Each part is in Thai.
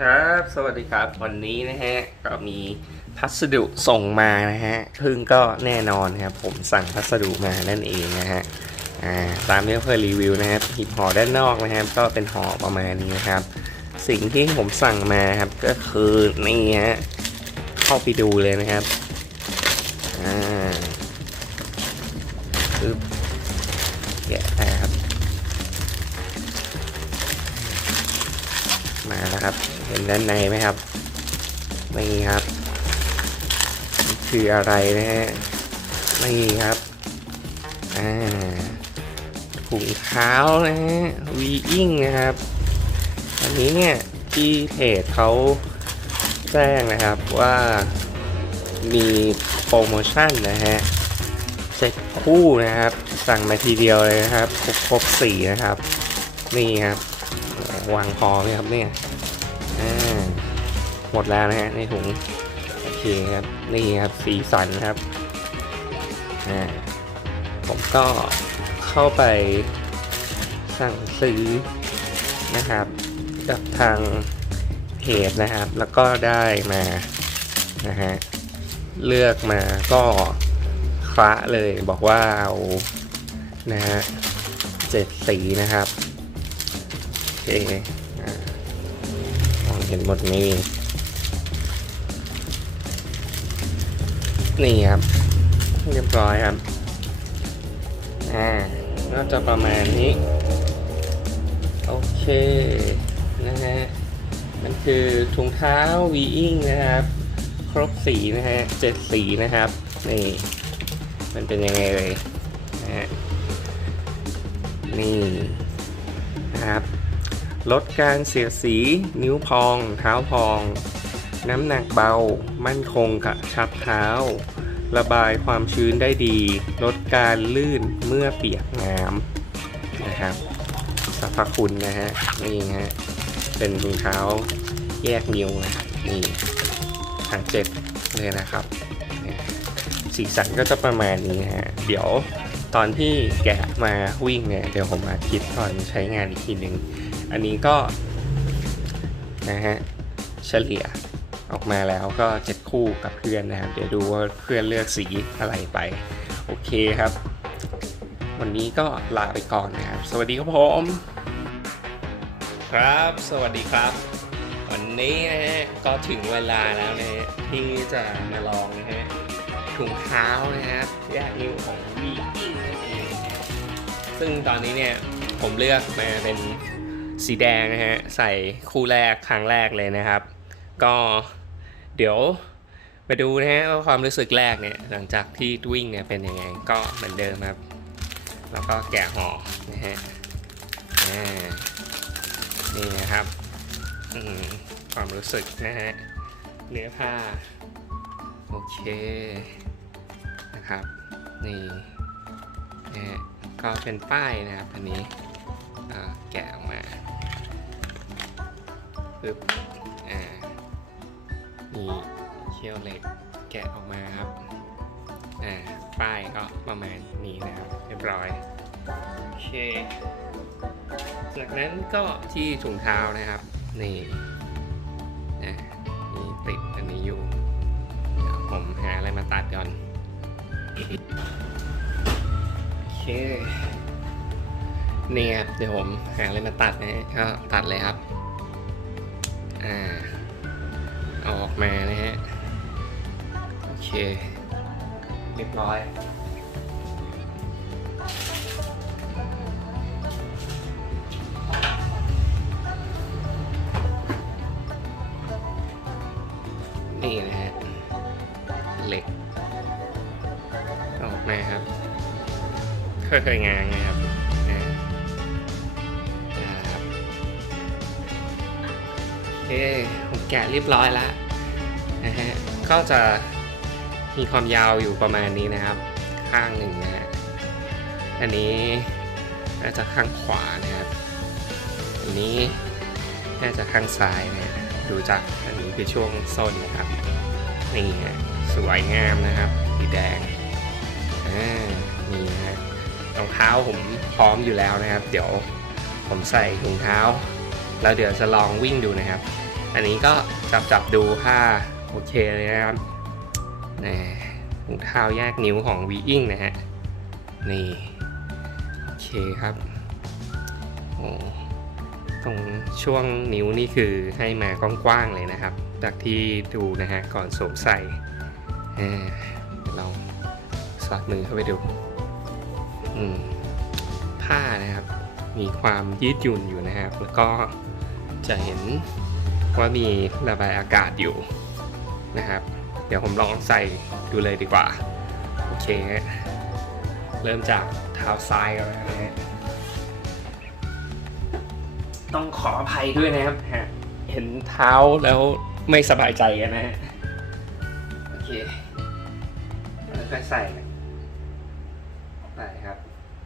ครับ สวัสดีครับ วันนี้นะฮะ ก็มีพัสดุส่งมานะฮะพึ่งก็แน่นอนครับ ผมสั่งพัสดุมานั่นเองนะฮะ อ่า ตามที่เคยรีวิวนะครับหีบห่อด้านนอกนะครับ ก็เป็นห่อประมาณนี้นะครับ สิ่งที่ผมสั่งมาครับ ก็คือนี่ฮะ เข้าไปดูเลยนะครับ อ่าปึ๊บแกะนะครับมาแล้วครับ เห็นด้านในไหมครับนี่ครับ คืออะไรนะฮะนี่ครับอ่าถุงเท้านะฮะวีอิงนะครับ อันนี้เนี่ยที่เพจเขาแจ้งนะครับว่ามีโปรโมชั่นนะฮะเซ็ตคู่นะครับ สั่งมาทีเดียวเลยนะครับ ครบครบสี่นะครับ นี่ครับวางพอไหมครับเนี่ย หมดแล้วนะฮะในถุงโอเคครับนี่ครับสีสันครับผมก็เข้าไปสั่งซื้อนะครับกับทางเพจนะครับ แล้วก็ได้มานะฮะเลือกมาก็คละเลยบอกว่าเอานะฮะเจ็ดสีนะครับโอเค เห็นหมดนี้นี่ครับ เรียบร้อยครับ อ่าก็จะประมาณนี้ โอเค นะฮะ มันคือถุงเท้าวีอิงนะครับ ครบสีนะฮะเจ็ดสีนะครับ นี่ มันเป็นยังไงเลยนะฮะ นี่นะครับ ลดการเสียดสีนิ้วพอง เท้าพอง น้ำหนักเบา มั่นคงกับชับเท้า ระบายความชื้นได้ดี ลดการลื่นเมื่อเปียกน้ำนะครับสรรพคุณนะฮะนี่ฮะเป็นรองเท้าแยกนิ้วนะนี่ทั้งเจ็ดเลยนะครับ สีสันก็จะประมาณนี้ฮะเดี๋ยวตอนที่แกะมาวิ่งเนี่ยเดี๋ยวผมมาคิดตอนใช้งานอีกทีหนึ่ง อันนี้ก็นะฮะเฉลี่ยออกมาแล้วก็เจ็ดคู่กับเพื่อนนะครับ เดี๋ยวดูว่าเพื่อนเลือกสีอะไรไป โอเคครับ วันนี้ก็ลาไปก่อนนะครับ สวัสดีครับผม ครับ สวัสดีครับ วันนี้นะฮะก็ถึงเวลาแล้วนะฮะที่จะมาลองนะฮะถุงเท้านะครับยกนิ้วของวีอิงนั่นเองซึ่งตอนนี้เนี่ยผมเลือกมาเป็น สีแดงนะฮะ ใส่คู่แรกครั้งแรกเลยนะครับ ก็เดี๋ยวมาดูนะฮะว่าความรู้สึกแรกเนี่ยหลังจากที่วิ่งเนี่ยเป็นยังไงก็เหมือนเดิมครับ แล้วก็แกะห่อนะฮะนี่นะครับอืมความรู้สึกนะฮะเนื้อผ้า โอเคนะครับ นี่นะฮะก็เป็นป้ายนะครับอันนี้แกะออกมา ปึ๊บอ่านี่เขี้ยวเหล็กแกะออกมาครับอ่าป้ายก็ประมาณนี้นะครับเรียบร้อยโอเคจากนั้นก็ที่ถุงเท้านะครับนี่นะมีติดอันนี้อยู่เดี๋ยวผมหาอะไรมาตัดก่อนโอเคเนี่ยครับเดี๋ยวผมหาอะไรมาตัดนะก็ตัดเลยครับ อ่าเอาออกมานะฮะ โอเค เรียบร้อยนี่นะฮะเหล็กออกมาครับค่อยๆงานนะครับ เค ผมแกะเรียบร้อยแล้วนะฮะ ก็จะมีความยาวอยู่ประมาณนี้นะครับ ข้างหนึ่งนะฮะ อันนี้น่าจะข้างขวานะครับ อันนี้น่าจะข้างซ้ายนะฮะดูจากอันนี้คือช่วงส้นนะครับ นี่ฮะสวยงามนะครับสีแดงอ่านี่นะฮะรองเท้าผมพร้อมอยู่แล้วนะครับ เดี๋ยวผมใส่ถุงเท้า แล้วเดี๋ยวจะลองวิ่งดูนะครับ อันนี้ก็จับจับดูผ้าโอเคเลยนะครับนี่ถุงเท้าแยกนิ้วของวีอิงนะฮะ นี่ โอเคครับ โอ้ตรงช่วงนิ้วนี่คือให้มากว้างๆเลยนะครับ จากที่ดูนะฮะ ก่อนสวมใส่เราสอดมือเข้าไปดูอืมผ้านะครับ มีความยืดหยุ่นอยู่นะครับ แล้วก็ จะเห็นว่ามีระบายอากาศอยู่นะครับ เดี๋ยวผมลองใส่ดูเลยดีกว่า โอเค เริ่มจากเท้าซ้ายกันแล้วนะฮะต้องขออภัยด้วยนะครับฮะเห็นเท้าแล้วไม่สบายใจกันนะฮะโอเคแล้วก็ใส่ไปครับ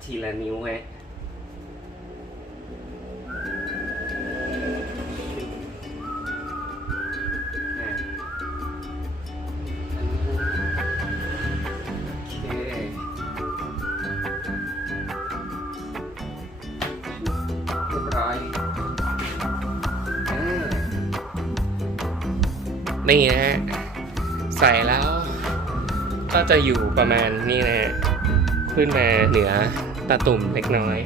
ทีละนิ้วฮะ นี่นะฮะใส่แล้ว ก็จะอยู่ประมาณนี้นะฮะขึ้นมาเหนือตาตุ่มเล็กน้อย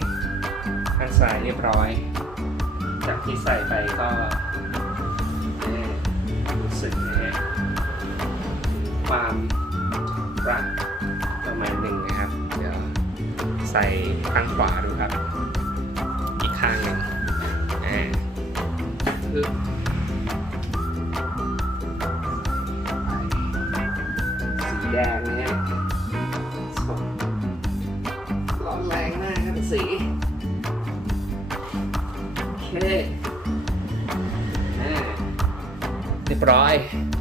ข้างซ้ายเรียบร้อย จากที่ใส่ไปก็เอ่อรู้สึกนะฮะความรักประมาณหนึ่งนะครับ เดี๋ยวใส่ข้างขวาดูครับ อีกข้างหนึ่งอ่า โอเคอ่าเรียบร้อย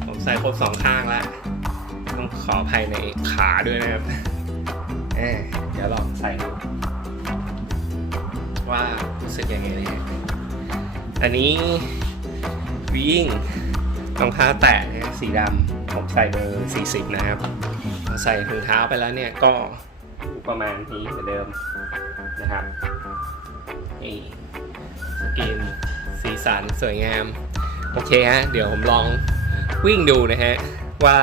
ผมใส่ครบสองข้างแล้ว ต้องขออภัยในขาด้วยนะครับอ่าเดี๋ยวลองใส่ดูว่ารู้สึกยังไงเนะฮะอันนี้วิ่งรองเท้าแตะนะฮะสีดำผมใส่เบอร์40 นะครับพอใส่ถุงเท้าไปแล้วเนี่ยก็อยู่ประมาณนี้เหมือนเดิม นะครับนี่สกรีนสีสันสวยงาม โอเคฮะ เดี๋ยวผมลองวิ่งดูนะฮะ ว่า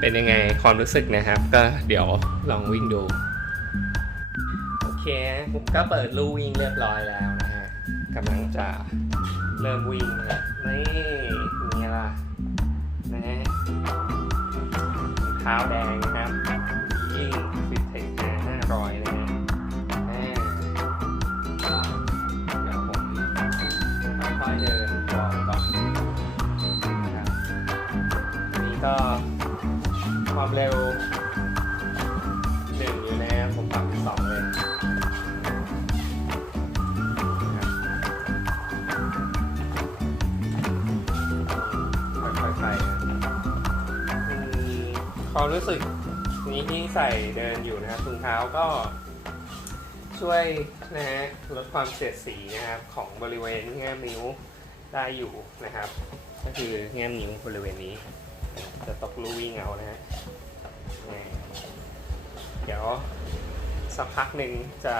เป็นยังไงความรู้สึกนะครับ ก็เดี๋ยวลองวิ่งดู โอเคฮะผมก็เปิดลู่วิ่งเรียบร้อยแล้วนะฮะกำลังจะเริ่มวิ่งแล้วนี่นี่ล่ะนะฮะเท้าแดงนะครับ ความรู้สึกนี้ที่ใส่เดินอยู่นะครับถุงเท้าก็ช่วยนะฮะลดความเสียดสีนะครับของบริเวณแง้มนิ้วได้อยู่นะครับ ก็คือแง้มนิ้วบริเวณนี้ จะตกลูวิ่งเอานะฮะนี่เดี๋ยวสักพักหนึ่งจะ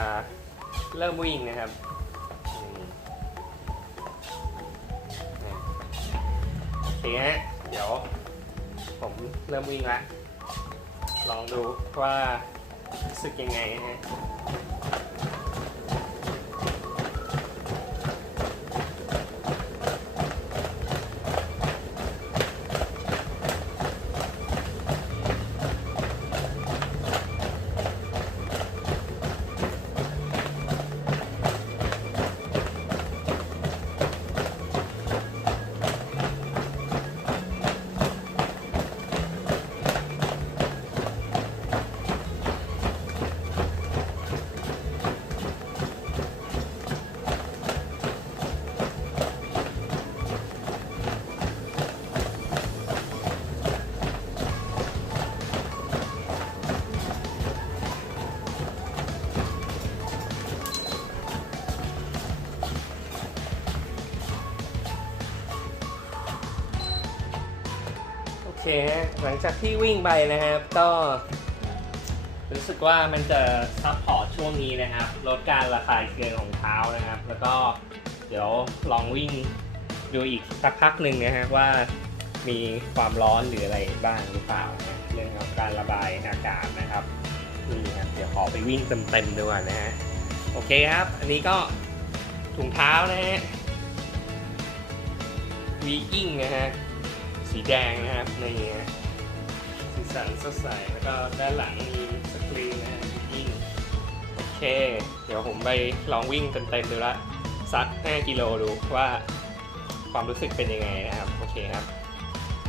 เริ่มวิ่งนะครับนี่นี่โอเคฮะเดี๋ยวผมเริ่มวิ่งละ ลองดูว่ารู้สึกยังไงนะ ฮะโอเคฮะ หลังจากที่วิ่งไปนะครับ ก็ รู้สึกว่ามันจะซัพพอร์ตช่วงนี้นะครับ ลดการระคายเคืองของเท้านะครับ แล้วก็เดี๋ยวลองวิ่งดูอีกสักพักหนึ่งนะฮะว่ามีความร้อนหรืออะไรบ้างหรือเปล่านะเรื่องของการระบายอากาศนะครับนี่ครับเดี๋ยวขอไปวิ่งเต็มๆดีกว่านะฮะโอเคครับ อันนี้ก็ถุงเท้านะฮะวีอิงนะฮะ สีแดงนะครับในี่ฮะสีสันสดใสแล้วก็ด้านหลังมีสกรีนนะยิ่งโอเค เดี๋ยวผมไปลองวิ่งเต็มๆดูละสัก 5 กิโลดูว่าความรู้สึกเป็นยังไงนะครับ โอเคครับ